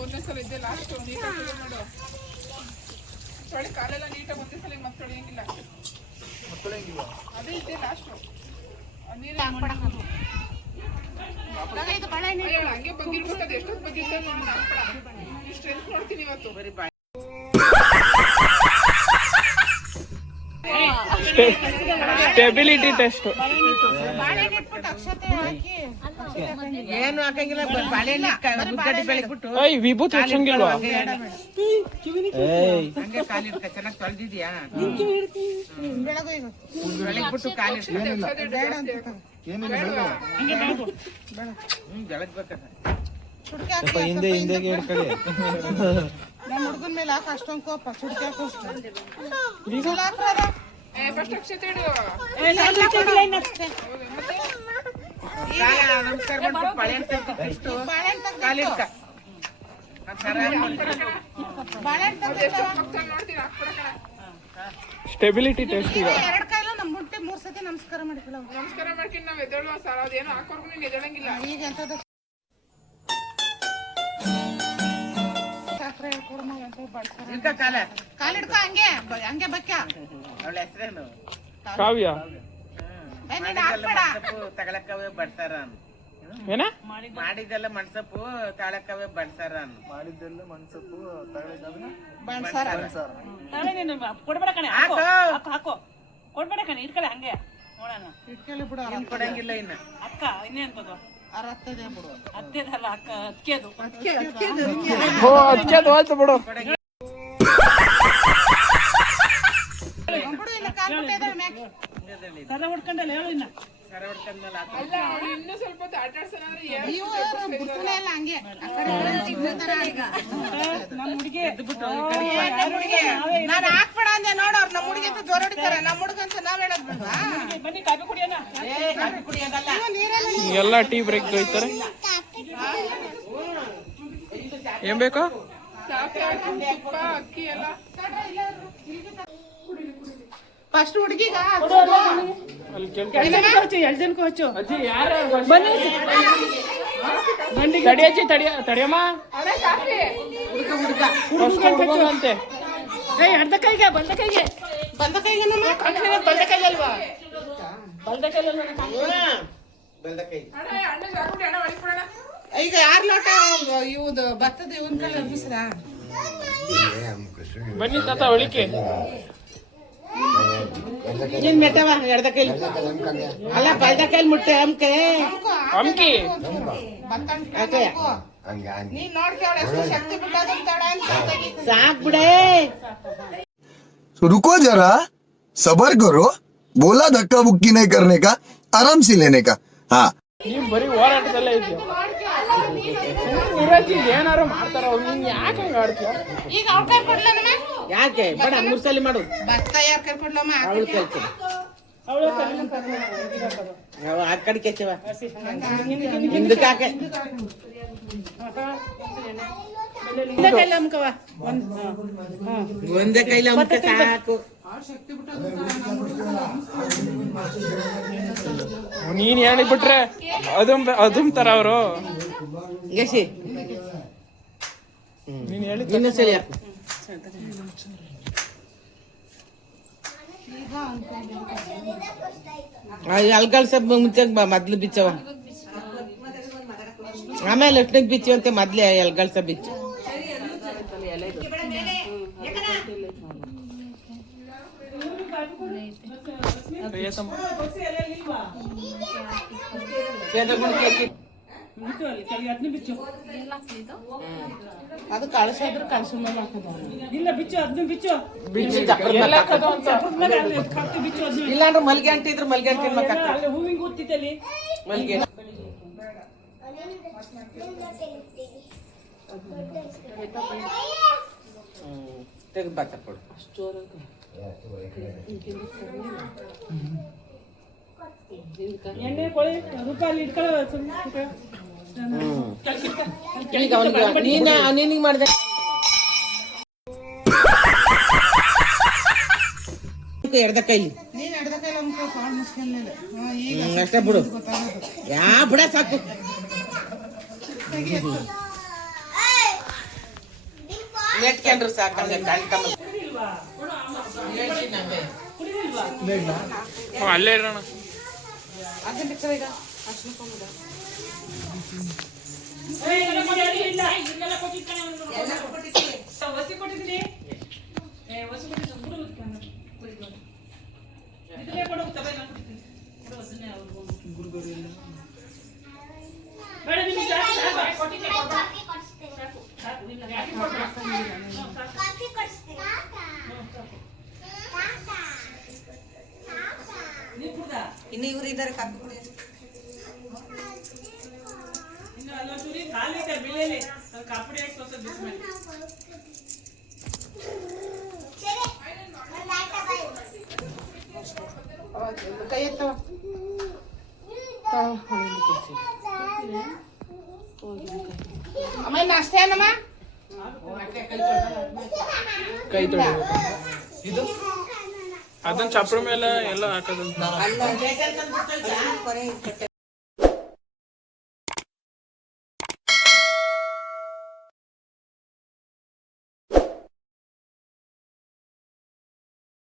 ಮೂರನೇ ಸಲ ಇದ್ದೆ ಲಾಸ್ಟ್ ನೀಟಾಗಿ ಮಾಡು ತೊಳಿ ಕಾಲೆಲ್ಲ ನೀಟಾಗಿ ಒಂದೇ ಸಲ ಮತ್ತೆ ತೊಳೆಯಂಗಿಲ್ಲ ಅದೇ ಇದ್ದೆ ಲಾಸ್ಟ್ ಹಂಗೆ ಬಗ್ಗಿರ್ಬೇಕಾದ್ರೆ ಎಷ್ಟೊತ್ತು ಬಗ್ಗಿರ್ತಾರೆ ಇಷ್ಟು ಹೆಲ್ಪ್ ಮಾಡ್ತೀನಿ ಇವತ್ತು ಬರೀ ಸ್ಟೆಬಿಲಿಟಿ ಟೆಸ್ಟ್ ಏನು ಹಾಕಂಗಿಲ್ಲ ವಿಭೂತಿ ಹಚ್ಚಂಗಿಲ್ವಾ ಹಂಗೆ ಕಾಲಿಡ್ಕ ಚೆನ್ನಾಗಿ ತೊಳೆದಿದ್ಯಾ ಬೆಳಗ್ಬಿಟ್ಟು ಕಾಲಿಡ್ಕ ಬೆಳಗ್ಬೇಕಂದ್ರೆ ಹಿಂದೆ ಹಿಂದೆ ಕಡೆ ನಮ್ಮ ಹುಡುಗನ ಮೇಲೆ ಹಾಕ ಅಷ್ಟೊಂದು ಕೋಪ ಚುಡ್ಕಿ ಫಸ್ಟ್ ಅಕ್ಷತೆ ಇಡು ನಮಸ್ಕಾರ ಮಾಡ್ಬಿಟ್ಟು ಬಾಳೆಹಣ್ಣು ಕಾಲಿಡ್ಕ ಸ್ಟೆಬಿಲಿಟಿ ಟೆಸ್ಟ್ ಈಗ ಎರಡು ಕಾಯಿಲ್ಲ ನಮ್ಮ ಮುಟ್ಟೆ 3 ಸತಿ ನಮಸ್ಕಾರ ಮಾಡಿಲ್ಲ ನಮಸ್ಕಾರ ಮಾಡ್ತೀನಿ ನಾವ್ ಎದ್ದೇಳುವ ಸರ್ ಅದೇನೋ ಹಾಕೋರ್ಗು ನೀನ್ ಎದ್ದೇಳಂಗಿಲ್ಲ ಈಗ ಎಂತದ ಕಾಲಿಡ್ಕ ಹಂಗೆ ಹಂಗೆ ಬಕ್ಕ ಅವಳ ಹೆಸರೇನು ಕಾವ್ಯ ತಗಳಕ್ಕವೇ ಬಡ್ಸಾರ ಏನ ಮಾಡಿದ್ದೆಲ್ಲ ಮಣ್ಸಪ್ಪು ತಾಳಕ್ಕವೇ ಬಡ್ಸಾರ ಮಾಡಿದ್ದೆಲ್ಲ ಮಣ್ಸಪ್ಪು ಕೊಡ್ಬೇಡ ಕಣೆ ಹಾಕೋ ಕೊಡ್ಬೇಡ ಕಣೆ ಇಟ್ಕಳೆ ಹಂಗೆ ನೋಡೋಣ ಇಟ್ಕೊಳ್ಳಿ ಬಿಡು ಕೊಡಂಗಿಲ್ಲ ಇನ್ನ ಅಕ್ಕ ಇನ್ನೇಂತದು ಅರತ್ತದೆ ಬಿಡು ಅತ್ತೆದಲ್ಲ ಅಕ್ಕ ಅದ್ಕೆದು ಅದಕ್ಕೆ ಹೋಯ್ತು ಬಿಡು ಬಿಡು ಇಲ್ಲ ಕಾಲ್ ಬಿಟ್ಟಿದ್ದಾಳೆ ಮ್ಯಾಕೆ ಸರ ಹೊಡ್ಕೊಂಡಲ್ಲ ಹೇಳು ಇನ್ನ ಸರ ಹೊಡ್ಕೊಂಡ್ಮೇಲೆ ಅಲ್ಲ ಅವಳು ಇನ್ನೂ ಸ್ವಲ್ಪ ಹೊತ್ತು ಆಟ ಆಡ್ಸೋಣ ಅಯ್ಯೋ ಬಿಡ್ತಾನೆ ಇಲ್ಲ ಹಂಗೆ ನಮ್ಮ ಹುಡುಗಿ ನಾನು ಹಾಕ್ಬೇಡ ಅಂದೆ ನೋಡೋರು ನಮ್ಮ ಹುಡುಗಿ ಅಂತ ಜೋರ ಹೊಡಿತಾರೆ ನಮ್ಮ ಹುಡುಗ ಅಂತ ನಾವ್ ಹೇಳೋದ್ ಬಿಡ್ವಾ ಬನ್ನಿ ಕಾಫಿ ಕುಡಿಯೋಣ ಕಾಫಿ ಕುಡಿಯೋದಲ್ಲ ಎಲ್ಲ ಟೀ ಬ್ರೇಕ್ ಹೋಯ್ತಾರೆ ಏನ್ ಬೇಕು ತುಪ್ಪ ಅಕ್ಕಿ ಎಲ್ಲ ಫಸ್ಟ್ ಹುಡುಗಿಗ ಎಲ್ಜನ್ಕೋ ಹಚ್ಚು ಅಜ್ಜಿ ಯಾರು ತಡಿ ಅಜ್ಜಿ ತಡಿಯಮ್ಮ ಅಂತೆ ಅರ್ಧ ಕೈಗೆ ಬಂದ ಕೈಗೆ ಬಂದ ಕೈಗೆ ನಮ್ಮ ಬಂದ ಕೈಗಲ್ವಾ ಬಂದ ಕೈಲಲ್ವ ಅಣ್ಣಗೆ ಹಾಕೊಂಡು ಎಣ್ಣೆ ಒಳಗಿಬಿಡೋಣ ಈಗ 6 ಲೋಟ ಇವ್ದು ಭತ್ತದ ಇವನ್ ಕಲ್ಲ ಅರ್ಬಿಸ್ರ ಬನ್ನಿ ತಾತ ಒಳಿಕೆ ಏನ್ ಮೆಟ್ಟವ ಎಡ್ದ ಕೈಲಿ ಅಲ್ಲ ಬಲ್ದ ಕೈಲಿ ಮುಟ್ಟೆ ಅಮ್ಕೆ ಅಮ್ಕಿ ನೀನ್ ನೋಡ್ಕೇಳ ಎಷ್ಟು ಶಕ್ತಿ ಬಿಟ್ಟದ ಸಾಕ್ ಬಿಡೆ रुको जरा सबर करो बोला धक्का बुक्की नहीं करने का आराम से लेने का हाँ ನೀವ್ ಬರೀ ಹೋರಾಟದಲ್ಲೇ ಇದೆಯಾ ಏನಾರು ಮಾಡ್ತಾರ ಅವ್ರು ನೀನ್ ಯಾಕೆ ಹಂಗ ಆಡ್ತೀಯ ಈಗ ಅವ್ರ ಕೈ ಕೊಡ್ಲ ನಮ್ಮ ಯಾಕೆ ಬೇಡ 3 ಸಲ ಮಾಡು ಭತ್ತ ಯಾರ್ ಕೈ ಕೊಡ್ಲಮ್ಮ ಅವಳು ಕೇಳ್ತೀನಿ ಆ ಕಡೆ ಕೆಚ್ಚವ ಹಿಂದಕ್ಕೆ ಹಾಕೆ ಕೈಲ ಅಮ್ಕವ ಒಂದೇ ಕೈಲಿ ಅಮ್ಕ ಸಾಕು ನೀನ್ ಹೇಳಿಬಿಟ್ರೆ ಅದುಮ್ ತರ ಅವರು ಗೆಸಿ ನೀನ್ ಹೇಳಿ ಇನ್ನೊಂದ್ಸಲಿ ಹಾಕು ಅಲ್ಗಾಲ್ ಸಬ್ ಮುಂಚೆಗ್ ಮೊದ್ಲು ಬಿಚ್ಚವ ಆಮೇಲೆ ಲೆಫ್ಟಿಗೆ ಬಿಚ್ಚು ಅಂತ ಮೊದ್ಲೇ ಎಲ್ಗಾಲ್ ಸಬ್ ಬಿಚ್ಚು ಅದು ಕಳ್ಸಿದ್ರು ಕಳ್ಸಿಲ್ಲ ಇಲ್ಲ ಬಿಚ್ಚು ಅದನ್ನ ಬಿಚ್ಚು ಇಲ್ಲಾಂದ್ರೆ ಮಲ್ಗೆ ಅಂಟಿದ್ರು ಮಲ್ಗೆ ಅಂಟಿ ಅಲ್ಲಿ ಹೂವಿನ ಗೊತ್ತಿತ್ತಲ್ಲಿ ಮಲ್ಗೆ ತೆಗೆದು ಬಾತ ಕೊಡು ಎಣ್ಣೆ ಕೊಳಿ ರೂಪಾಯಿ ಇಟ್ಕೊಳ್ಳೋ ಈಗ ಅವನಿಗೆ ನೀನಿಗೆ ಮಾಡಿದೆ ಎಡ್ದ ಕೈಲಿ ನೀನ್ ಎಡ್ದ ಕೈಲಿ ಅಮ್ಕೋ ಕಾಲ್ ಮುಸ್ಕೊಂಡ್ಮೇಲೆ ಈಗ ಅಷ್ಟೇ ಬಿಡು ಯಾ ಬಿಡ ಸಾಕು ನೆಟ್ಕೊಂಡ್ರು ಸಾಕಂದ್ರೆ ಕಾಣ್ತಮ್ಮ ಅಲ್ಲೇ ಇರೋಣ. ವಸಿ ಕೊಟ್ಟಿದ್ದೀನಿ ವಸಿ ಕೊಟ್ಟಿದ್ದು ಇದನ್ನೇ ಕೊಡು ತಲೆ ನಾನು ಕೊಡ್ತೀನಿ ಕೊಡು ವಸನೆ ಅವ್ರಿಗೂ ಬೇಡ ನಿಮಗೆ ಸಾಕು ಕೊಟ್ಟಿದ್ದೆ ಸಾಕು ಸಾಕು ಇಲ್ಲ ನೀವು ಕುಡ್ದ ಇನ್ನು ಇವ್ರು ಇದ್ದಾರೆ ಕಾಫಿ ಕುಡಿ ಇನ್ನು ಅಲ್ಲೊಂಚೂರಿ ಖಾಲಿ ಇದೆ ಬಿಳೆಲಿ ಅದು ಕಾಪಡಿ ಹಾಕಿ ಸ್ವಲ್ಪ ಬಿಸಿ ಮಾಡಿ ಕೈ ಎತ್ತವ ಅಮ್ಮ ಇನ್ನು ಅಷ್ಟೇ ಏನಮ್ಮ ಕೈ ತೊಳಿಬೇಕು. ಅದನ್ನ ಚಪ್ರ ಮೇಲೆ ಎಲ್ಲ ಹಾಕೋದು. ಅಲ್ಲ